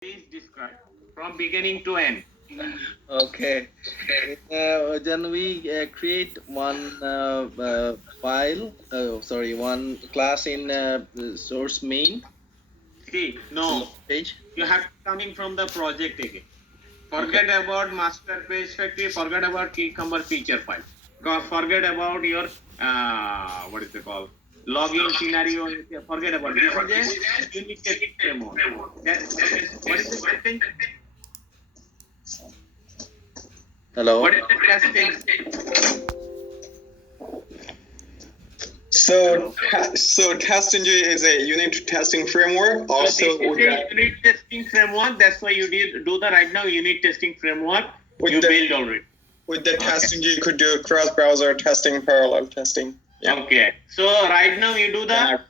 Please describe from beginning to end. Okay. Then we create one file. Sorry, one class in source main See, no, page. you have coming from the project again. Forget about master page factory. Forget about cucumber feature file. Forget about your what is it called? Login scenario. Forget about this. Is a unit testing framework. What is the testing? Hello. What is the testing? So TestNG is a unit testing framework. Also, so this is a unit testing framework. That's why you did do the right now unit testing framework. You build already. With the TestNG, you could do cross-browser testing, parallel testing. Yeah. Okay. So right now you do the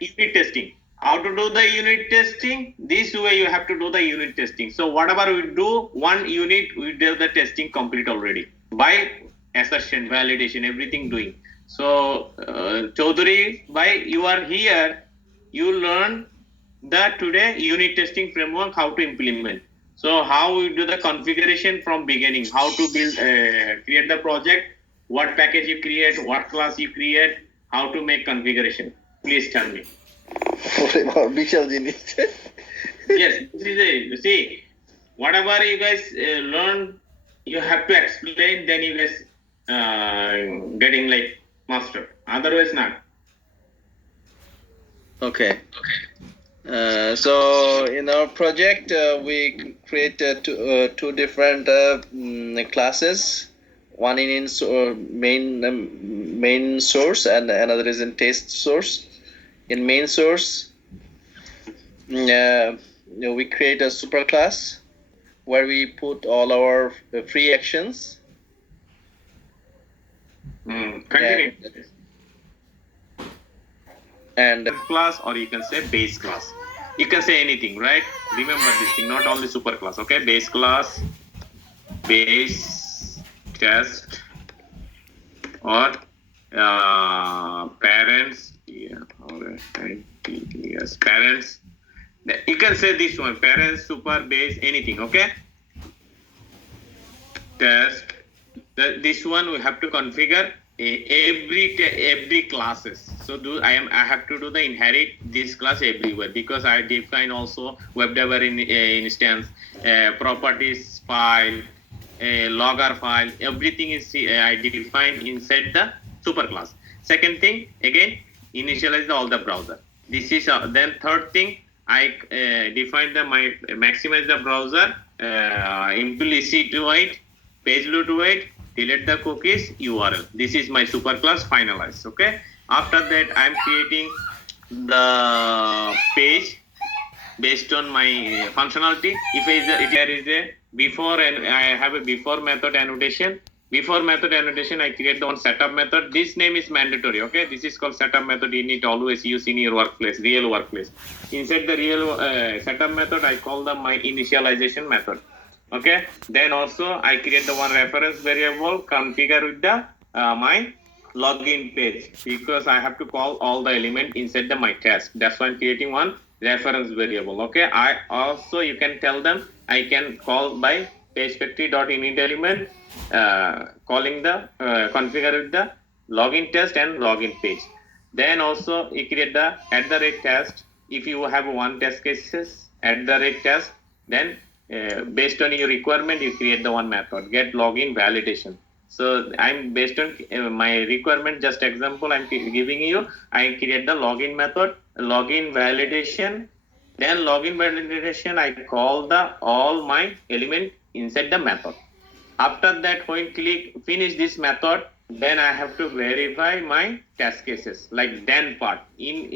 unit testing. How to do the unit testing? This way you have to do the unit testing. So whatever we do, one unit we do the testing complete already by assertion, validation, everything doing. So Chaudhary, why you are here? You learn that today unit testing framework how to implement. So how we do the configuration from beginning, how to build, create the project, what package you create, what class you create, how to make configuration. Please tell me. Yes, see, whatever you guys learn, you have to explain. Then you guys getting like master. Otherwise, not. Okay. So in our project, we create two different classes. One in main source and another is in test source. In main source, we create a superclass where we put all our free actions. Continue. And class, or you can say base class. You can say anything, right? Remember this thing, not only super class. Okay, base class, base test, or parents. Yeah, yes, parents. You can say this one, parents, super, base, anything. Okay. Test. This one we have to configure every classes. So I have to do the inherit this class everywhere, because I define also web developer instance, properties file, logger file, everything is I define inside the super class. Second thing, again, initialize all the browser. This is then third thing, I define maximize the browser, implicit weight, page load weight, delete the cookies, URL. This is my superclass finalized. Okay. After that, I'm creating the page based on my functionality. If there is a before, and I have a before method annotation. Before method annotation, I create the one setup method. This name is mandatory. Okay. This is called setup method. You need to always use in your workplace, real workplace. Inside the real setup method, I call the my initialization method. Okay. Then also I create the one reference variable, configure with the my login page, because I have to call all the element inside my test. That's why I'm creating one reference variable. Okay. I also, you can tell them I can call by page factory.init element, calling the configure with the login test and login page. Then also you create the @test. If you have one test cases, @test, then based on your requirement, you create the one method, get login validation. So I'm based on my requirement, just example I'm giving you, I create the login method, login validation. Then login validation, I call the all my element inside the method. After that, when click finish this method, then I have to verify my test cases, like then part. In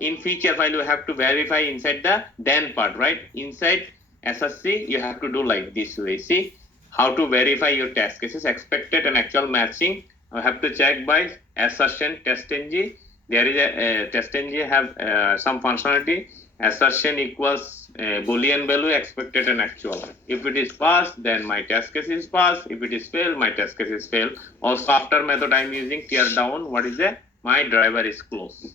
in feature file, you have to verify inside the then part, right? Inside SSC, you have to do like this way. See how to verify your test cases, expected and actual matching. I have to check by assertion testng. There is a testng have some functionality. Assertion equals boolean value, expected and actual. If it is passed, then my test case is passed. If it is failed, my test case is failed. Also after method I'm using tear down. What is it? My driver is closed.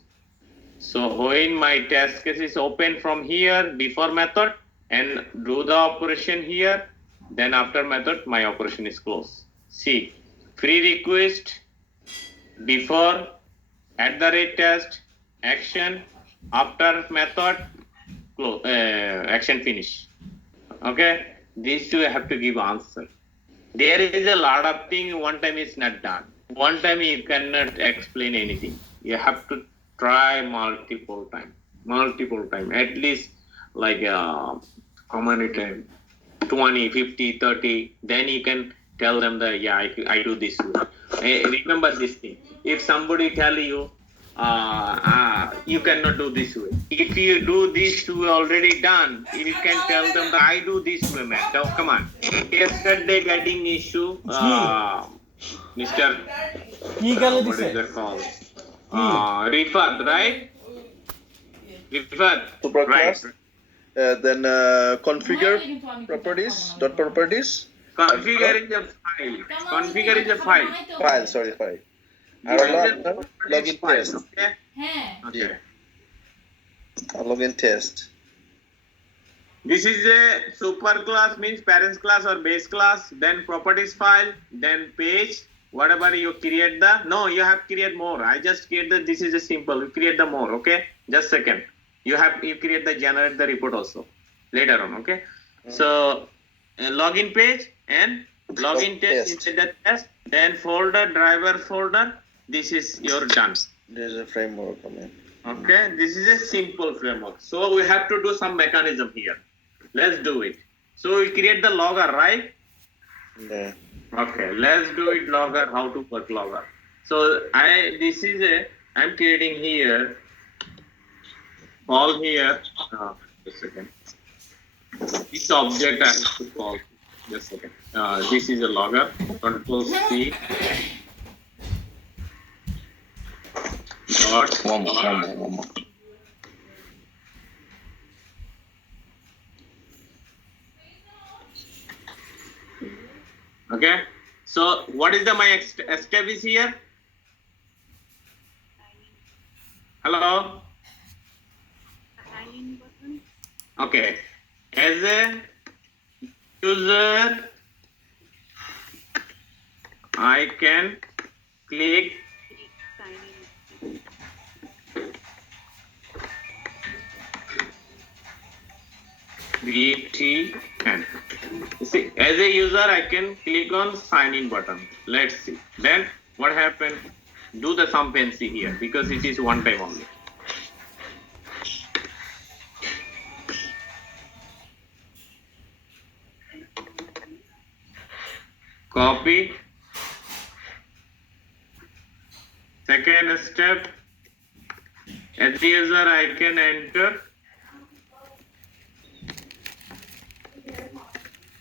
So when my test case is open from here before method and do the operation here, then after method my operation is closed. See, free request before @test action after method close action finish. Okay, these two I have to give answer. There is a lot of thing one time is not done. One time you cannot explain anything. You have to try multiple time, at least like how many time, 20, 50, 30. Then you can tell them that yeah, I do this way. Remember this thing. If somebody tell you you cannot do this way. If you do this way already done, you can tell them that I do this way, man. Now, come on. Yesterday getting issue, Mr. What is that called? Rifat, right? Rifat. Super Right. class. Then configure properties. Dot properties. Configure is a file. Configure is a file. File. Sorry, file. This is Login a file, test. okay? Okay. Yeah. Login test. This is a super class, means parents class or base class, then properties file, then page, whatever you create no, you have create more. I just create this is a simple, you create the more, okay? Just second. You create the generate the report also later on, okay? So login page and login test inside the test, then folder, driver folder, this is your done. There's a framework. Okay, this is a simple framework. So we have to do some mechanism here. Let's do it. So we create the logger, right? Yeah. Okay, let's do it logger, how to work logger. So I'm creating here, all here, just a second. This object I have to call, just a second. This is a logger, control C. Dot. One more. Okay, so what is my step is here? Hello? Okay, as a user, I can click VTN. See, as a user, I can click on sign in button. Let's see. Then what happened? Do the some fancy here because it is one time only. Copy. Second step. As a user, I can enter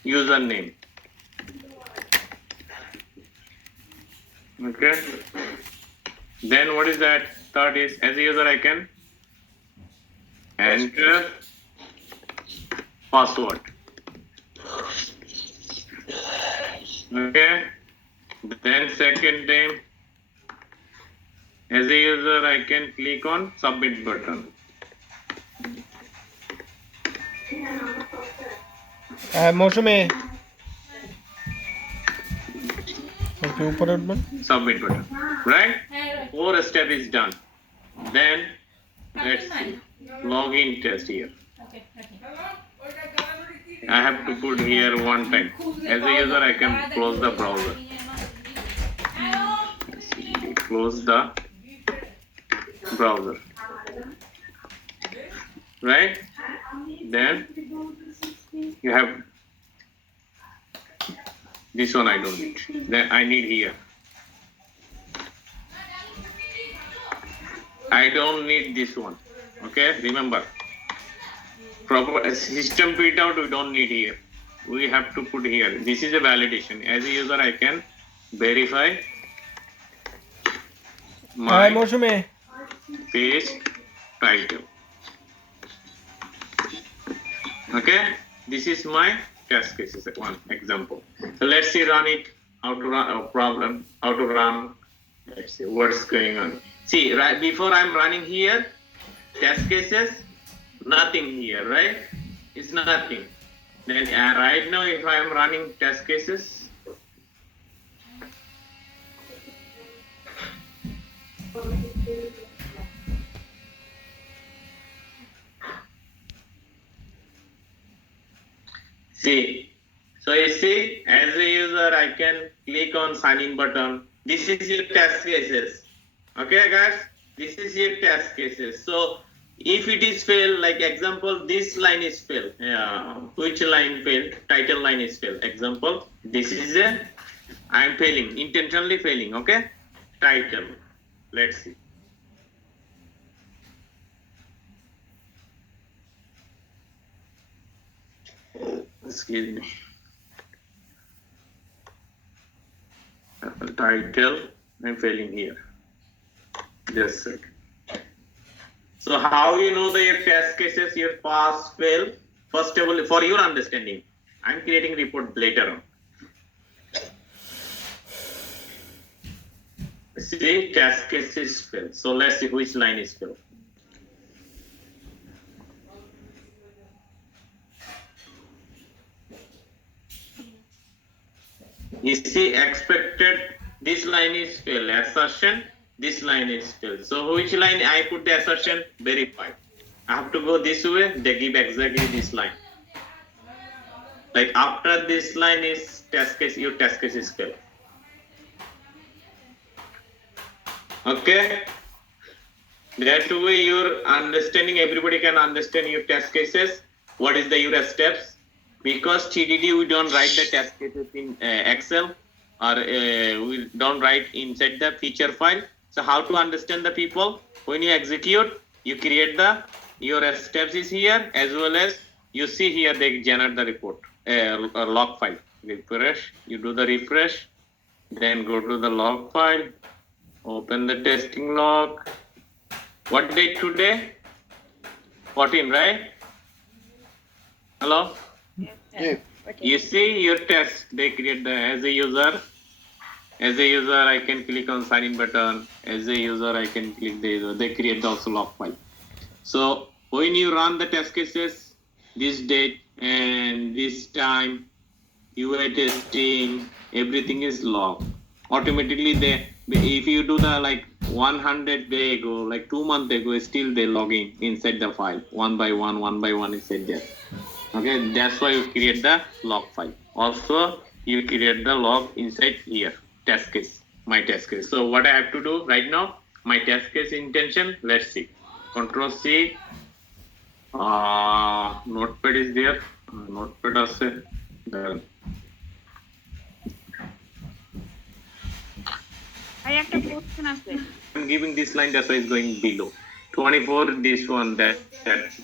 username. Okay. Then what is that? Third is as a user I can enter password. Okay. Then second name, as a user I can click on submit button. मौसम Submit button. Right? 4 step is done. Then let's see. Login test here. I have to put here one time. As a user, I can close the browser. Let's see. Close the browser. Right? Then you have this one I don't need. Then I need here. I don't need this one. Okay, remember. Proper system printout we don't need here. We have to put here. This is a validation. As a user, I can verify my page title. Okay, this is my test cases. One example. So let's see run it. How to run How to run. Let's see what's going on. See, right before I'm running here, test cases, nothing here, right? It's nothing. Then right now, if I am running test cases, see, so you see, as a user, I can click on sign in button. This is your test cases. Okay, guys, this is your test cases. So if it is failed, like example, this line is failed. Which line failed? Title line is failed. Example, this is I am failing, intentionally failing. Okay, title. Let's see. Excuse me. Title, I'm failing here. Just a second. So how you know that your test cases, your pass, fail? First of all, for your understanding, I'm creating report later on. See, test cases fail. So let's see which line is fail. You see, expected, this line is fail. Assertion, this line is fail. So which line I put the assertion? Verified. I have to go this way, they give exactly this line. Like after this line is test case, your test case is fail. Okay? That way your understanding, everybody can understand your test cases. What is the your steps? Because TDD, we don't write the test cases in Excel, or we don't write inside the feature file. So how to understand the people? When you execute, you create the, your steps is here, as well as you see here they generate the report, log file. Refresh, you do the refresh, then go to the log file, open the testing log. What date today? 14, right? Hello? Yeah. You see your test, they create the, as a user, I can click on sign in button. As a user, I can click the user. They create the also log file. So when you run the test cases, this date and this time, UA testing, everything is logged. Automatically, if you do the like 100 day ago, like 2 months ago, still they log in inside the file, one by one inside there. Okay, that's why you create the log file. Also, you create the log inside here, test case, my test case. So what I have to do right now, my test case intention, let's see. Control C, notepad is there, notepad also there. I'm giving this line, that's why it's going below. 24, this one, that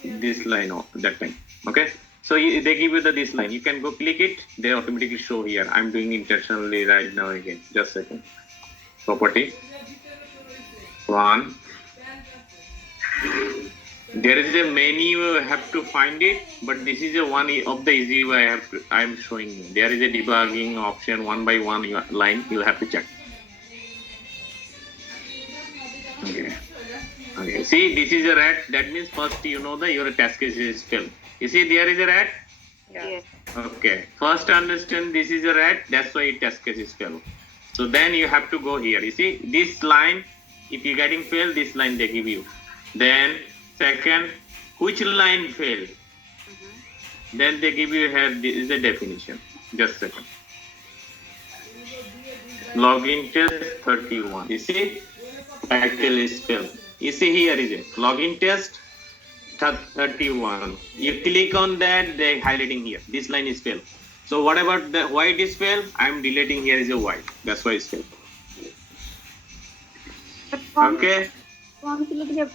this line, that line. Okay. So they give you this line. You can go click it. They automatically show here. I'm doing intentionally right now again. Just a second. Property. 1. There is a menu. You have to find it. But this is a one of the easy way I'm showing you. There is a debugging option, one by one line. You have to check. Okay. Okay. See, this is a red. That means first you know that your test case is filled. You see, there is a red? Yes. Okay. First understand this is a red. That's why test case is failed. So then you have to go here. You see, this line, if you're getting failed, this line they give you. Then second, which line failed? Then they give you here, this is the definition. Just a second. Login test 31. You see, title is failed. You see here is it. Login test 31. You click on that, they're highlighting here. This line is failed. So what about the why it is failed? I'm deleting here is a why. That's why it's failed. Okay.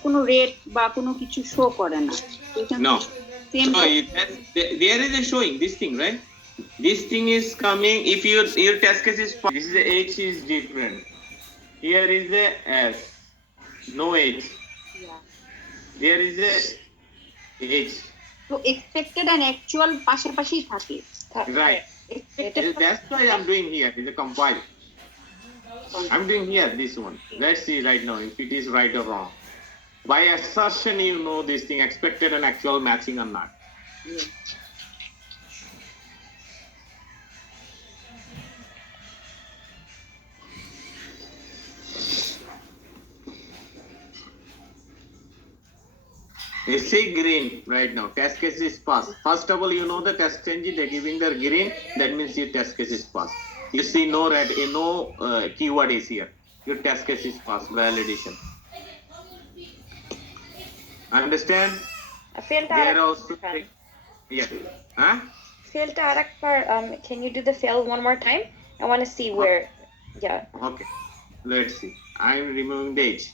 কোনো rate বা কোনো কিছু show করে না No. So there is a showing this thing, right? This thing is coming. If your test case is this is the H is different. Here is a S. No H. There is a H. তো expected and actual পাশাপাশি থাকে Right. That's why I'm doing here is a compile. I'm doing here this one. Let's see right now if it is right or wrong. By assertion, you know this thing, expected and actual matching or not. You see green right now. Test case is passed. First of all, you know the test engine, they're giving the green. That means your test case is passed. You see no red, no keyword is here. Your test case is passed. Validation. Understand? There also. Yeah. Huh? Failটা আরেকবার can you do the fail one more time? I want to see where yeah. Okay. Let's see. I'm removing the edge.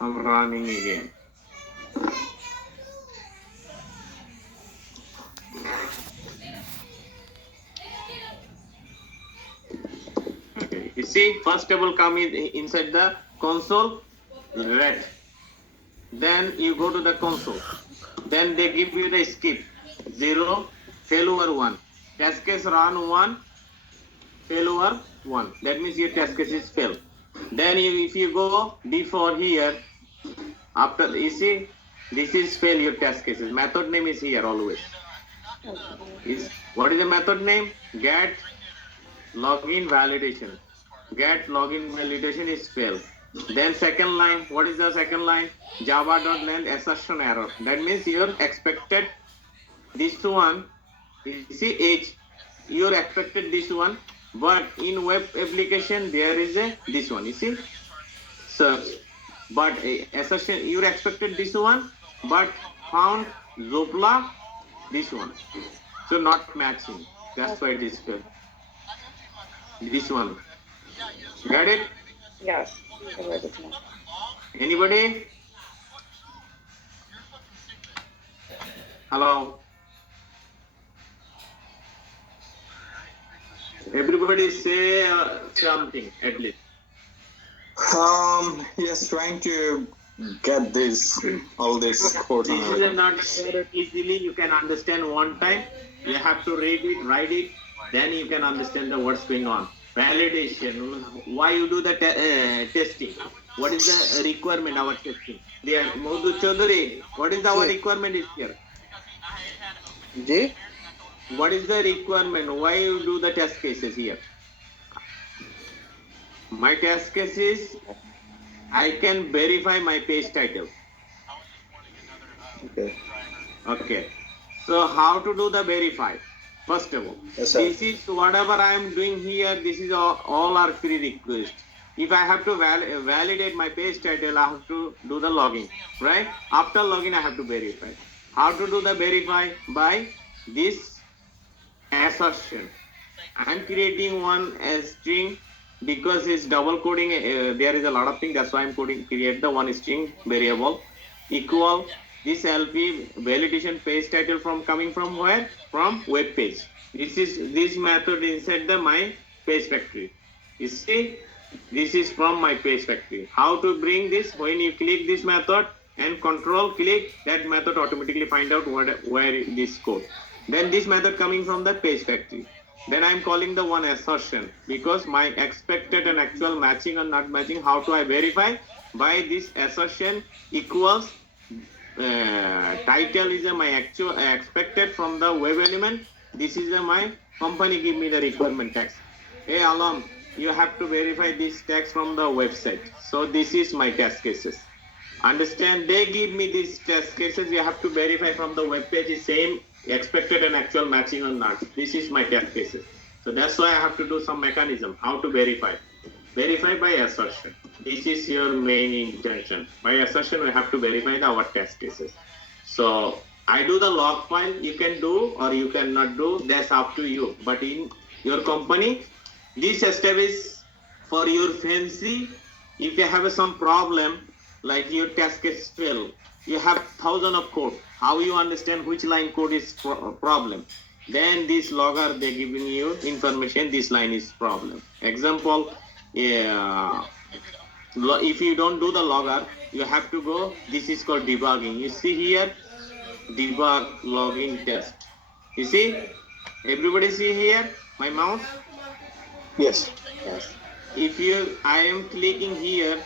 I'm running again. Okay. You see, first table come inside the console, red. Then you go to the console. Then they give you the skip 0, failure 1. Test case run 1, failure 1. That means your test case is failed. Then if you go D4 here, after you see, this is failure test cases. Method name is here always. What is the method name? Get login validation. Get login validation is failed. Then second line, what is the second line? Java.length assertion error. That means your expected this one, you see H, you're expected this one, but in web application there is a this one, you see, search, but assertion you're expected this one, but found Zopla this one, so not matching. That's why this failed. This one, got it? Yes. I read it now. Anybody? Hello? Everybody say something at least. Yes, trying to get all this code. This is not easily you can understand one time. You have to read it, write it, then you can understand what's going on. Validation. Why you do the testing? What is the requirement our testing? There, Modhu Chaudhary, what is our requirement is here? Ji? What is the requirement? Why you do the test cases here? My test case is I can verify my page title. Okay. Okay. So how to do the verify? First of all, Yes, sir. this is whatever I am doing here. This is all are prerequisites. If I have to validate my page title, I have to do the login, right? After login, I have to verify. How to do the verify? By this assertion. I am creating one string because it's double coding. There is a lot of things. That's why I'm create the one string variable equal this LP validation page title from coming from where? From web page. This method inside my page factory. You see, this is from my page factory. How to bring this? When you click this method and control click, that method automatically find out where this code. Then this method coming from the page factory. Then I'm calling the one assertion because my expected and actual matching or not matching. How do I verify? By this assertion equals title is my actual expected from the web element. This is my company give me the requirement text. Hey Alam, you have to verify this text from the website. So this is my test cases. Understand? They give me these test cases. You have to verify from the web page is same expected and actual matching or not. This is my test cases. So that's why I have to do some mechanism. How to verify? Verify by assertion. This is your main intention. By assertion, we have to verify our test cases. So I do the log file. You can do or you cannot do. That's up to you. But in your company, this step is for your fancy. If you have some problem, like your test case fail, you have thousands of code. How you understand which line code is problem? Then this logger they giving you information. This line is problem. Example. If you don't do the logger, you have to go. This is called debugging. You see here, debug login test. You see, everybody see here my mouse. Yes. Yes. If I am clicking here,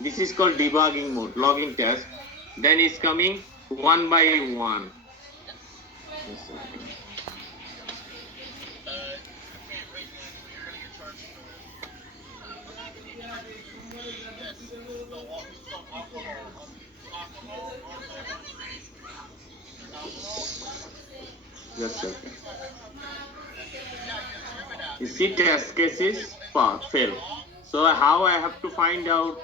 This is called debugging mode, logging test. Then it's coming one by one. Just a second. You see, test cases fail. So how I have to find out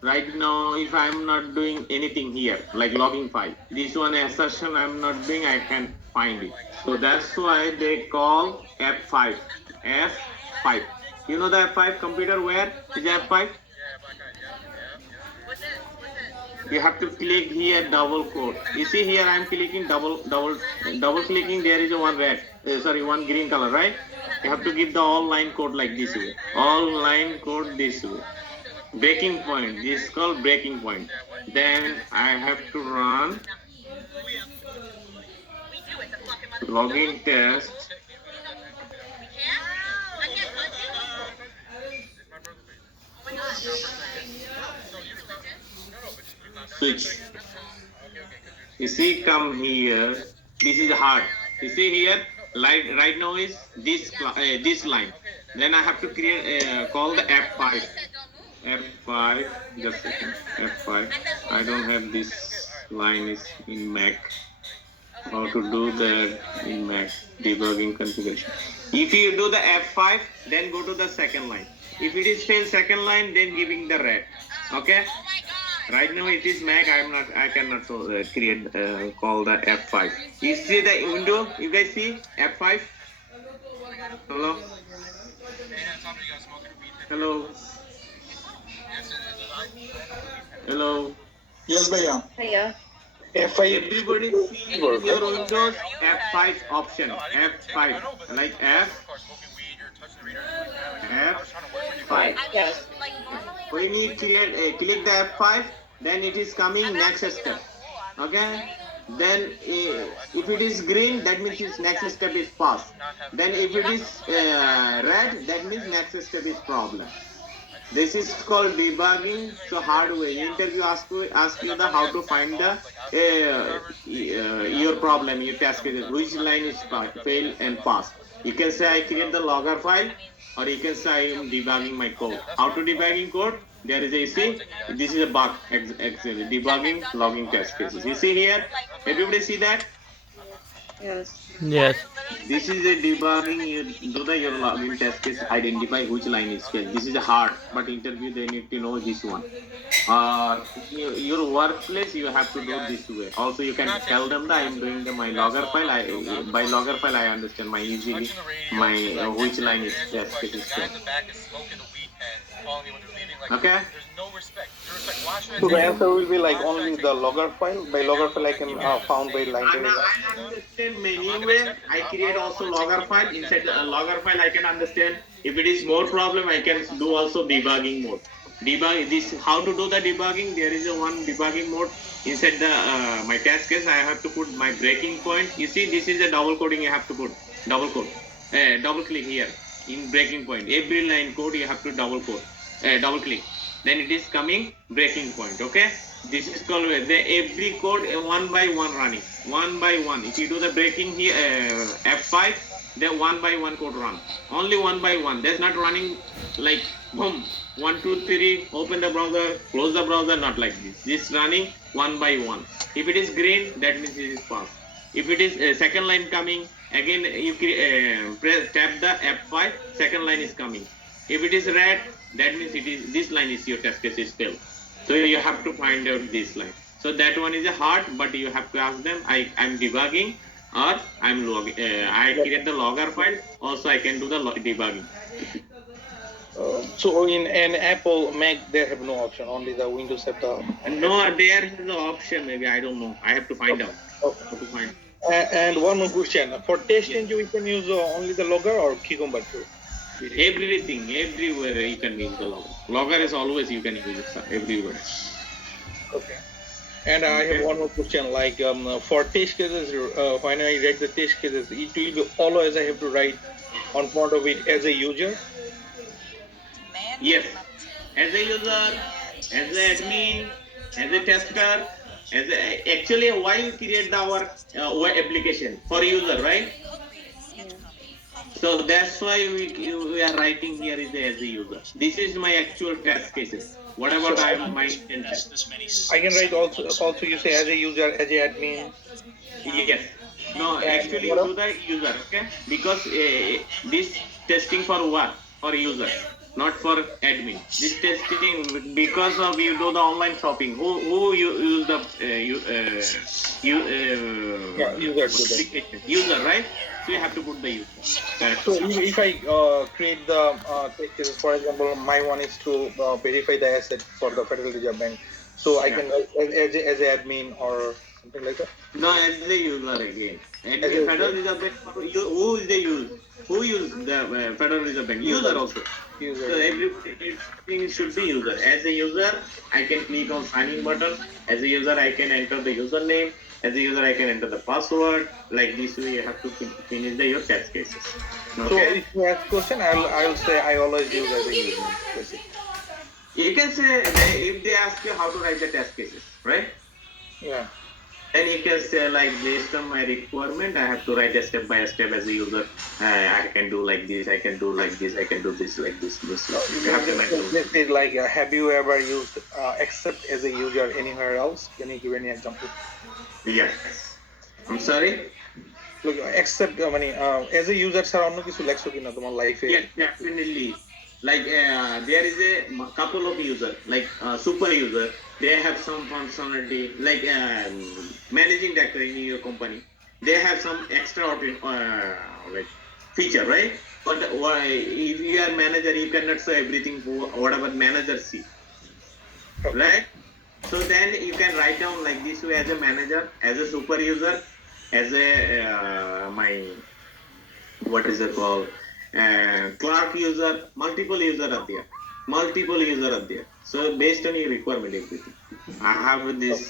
right now if I'm not doing anything here, like logging file. This one assertion I'm not doing, I can find it. So that's why they call F5. F5. You know the F5 computer? Where is F5? You have to click here double quote. You see here I'm clicking double clicking. There is a one one green color, right? You have to give the all line code like this way. All line code this way. Breaking point. This is called breaking point. Then I have to run login test. Switch. You see, come here. This is hard. You see here, right now is this line. Then I have to create call the F5. F5. Just a second. F5. I don't have this line is in Mac. How to do that in Mac debugging configuration? If you do the F5, then go to the second line. If it is still second line, then giving the red. Okay. Right now it is Mac. I cannot create call the F5. You see the window? You guys see F5? Hello. Hello. Hello. Yes, Bhaiya. Yeah. Everybody see in your Windows F5 option. F5 like F5. Yes. When you click the F5, then it is coming next step. Okay. Then if it is green, that means its next step is passed. Then if it is red, that means next step is problem. This is called debugging. So hard way. Interview ask you the how to find the your problem, your task, which line is fail and pass. You can say I create the logger file, or you can say I am debugging my code. How to debugging code? There is a see. This is a bug. Actually, debugging logging test cases. You see here. Everybody see that? Yes. Yes. This is a debugging. You do your login test case, identify which line is failed. This is a hard, but interview they need to know this one. Your workplace you have to do this way. Also you can tell them that I am doing my logger file. By logger file I understand my easily my which line is test case is failed. Okay. So the answer will be like only the logger file. By logger file, I can found by line. I understand many way. I create also logger file. Inside the logger file, I can understand. If it is more problem, I can do also debugging mode. Debug this. How to do the debugging? There is a one debugging mode inside the my test case. I have to put my breaking point. You see, this is a double coding. You have to put double code. Double click here in breaking point. Every line code you have to double code. Double click. Then it is coming breaking point. Okay, this is called every code one by one running, one by one. If you do the breaking here F5, then one by one code run, only one by one. That's not running like boom 1 2 3 open the browser, close the browser, not like this. This running one by one. If it is green, that means it is fast. If it is second line coming, again you tap the F5, second line is coming. If it is red, that means it is this line is your test case is failed. So you have to find out this line. So that one is a hard, but you have to ask them. I'm debugging or I'm logging. I create the logger file. Also, I can do the debugging. So in an Apple Mac, they have no option. Only the Windows have the. No, there is the option. Maybe I don't know. I have to find out. Okay. How to find. And one more question. For test engine, we can use only the logger or Cucumber too. Everything, everywhere you can use the logger. Logger is always you can use it everywhere. Okay. And I have one more question. Like for test cases, when I write the test cases, it will be always I have to write on front of it as a user. Yes, as a user, as an admin, as a tester, actually why we create our web application for user, right? So that's why we are writing here is as a user. This is my actual test cases. Whatever I am my intent. I can write also you say as a user, as a admin. Yes. No, And actually what you do the user, okay? Because this testing for what? For user, not for admin. This testing because of you do the online shopping. Who use the user to that. application? User, right? So you have to put the user. Correct. So if I create the test cases, for example, my one is to verify the asset for the Federal Reserve Bank. So I can write as an admin or something like that. No, as the user again. And As a Federal Reserve Bank, who is the use? Who use the Federal Reserve Bank? User also. User. So everything should be user. As a user, I can click on sign in button. As a user, I can enter the username. As a user, I can enter the password. Like this way, you have to finish your test cases. So Okay. if you ask question, I'll say I always use as a user. That's it. You can say if they ask you how to write the test cases, right? Yeah. Then you can say like based on my requirement, I have to write a step by step as a user. I can do like this. I can do like this. I can do this like this. This. You have to mention. Let's say like, have you ever used accept as a user anywhere else? Can you give any example? Yes. I'm sorry. Look, accept মানে as a user ছাড়া অন্য কিছু লেখছো কিনা তোমার লাইফে? Yes, definitely. Like there is a couple of user, like super user. They have some functionality, like managing director in your company. They have some extra like feature, right? But if you are manager, you cannot say everything for whatever manager see, right? So then you can write down like this way as a manager, as a super user, as a my what is it called? Clerk user, multiple user are there. So based on your requirement, everything. I have this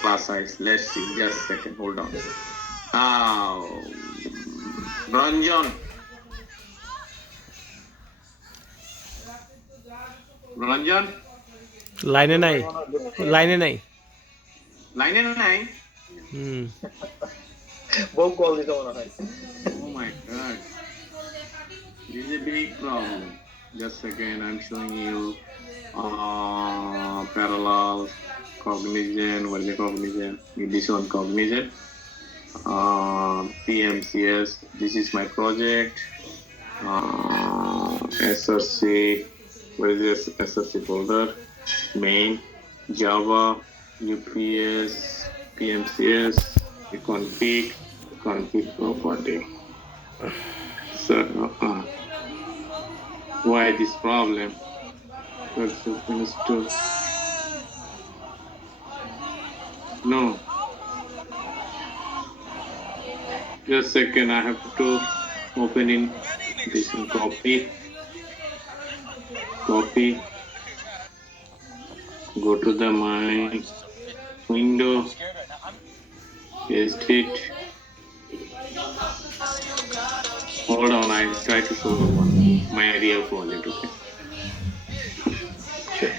class size. Let's see, just a second, hold on. Ranjan, লাইনে নাই লাইনে নাই line and line. হুম বউ call দিতে মনে হয়। Oh my god, this is a big problem. Just a second, I'm showing you parallel Cognizant. What is the Cognizant? This one Cognizant. PMCS. This is my project. SRC. What is this SRC folder? Main, Java, UPS, PMCS, config property. So, why this problem? No. Just a second, I have to open in this and copy. Go to the my window, paste it. Hold on, I try to show you my real project, okay?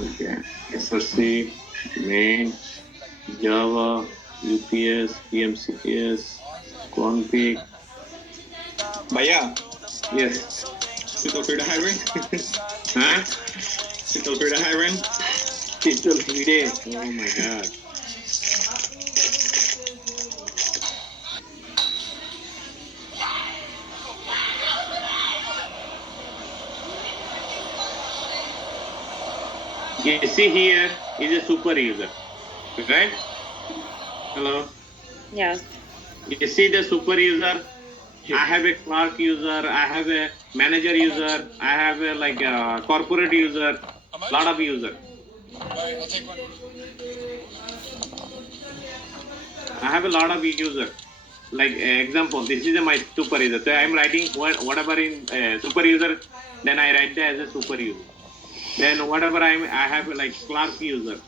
Okay, SRC, main, Java, UPS, PMCS, config. Bhaiya, Yes. Sital Pida hiring? Huh? Sital Pida hiring? Digital video. Oh my god. You see here is a super user, right? Hello. Yeah. You see the super user. I have a clerk user. I have a manager user. I have a like a corporate user. Lot of user. I have a lot of user. Like example, this is my super user. So I am writing whatever in super user. Then I write that as a super user. Then whatever I have like clerk user.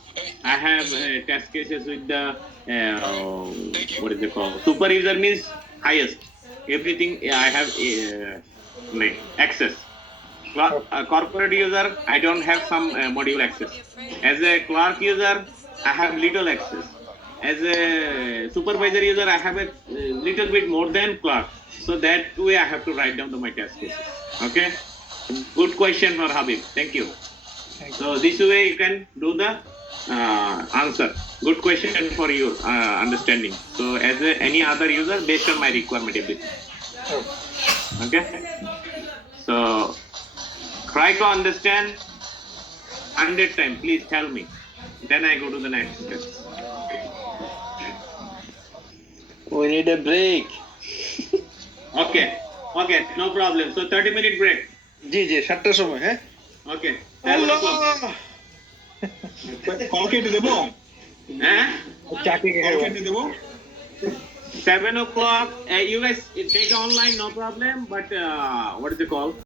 I have test cases with the what is it called? Super user means highest. everything I have like access. Corporate user, I don't have some module access. As a clerk user, I have little access. As a supervisor user, I have a little bit more than clerk. So that way I have to write down my test cases. Okay. Good question for Habib. Thank you. So this way you can do the answer. Good question for your understanding. So as any other user, based on my requirement, everything. Okay. So try to understand 100 times. Please tell me. Then I go to the next step. We need a break. Okay. Okay. No problem. So 30-minute break. জি জি 7টার সময় হ্যাঁ Okay. 7 o'clock. Call কেটে দেবো Eh? চাকরি call কেটে দেবো 7 o'clock. You guys take online, no problem. But what is it called?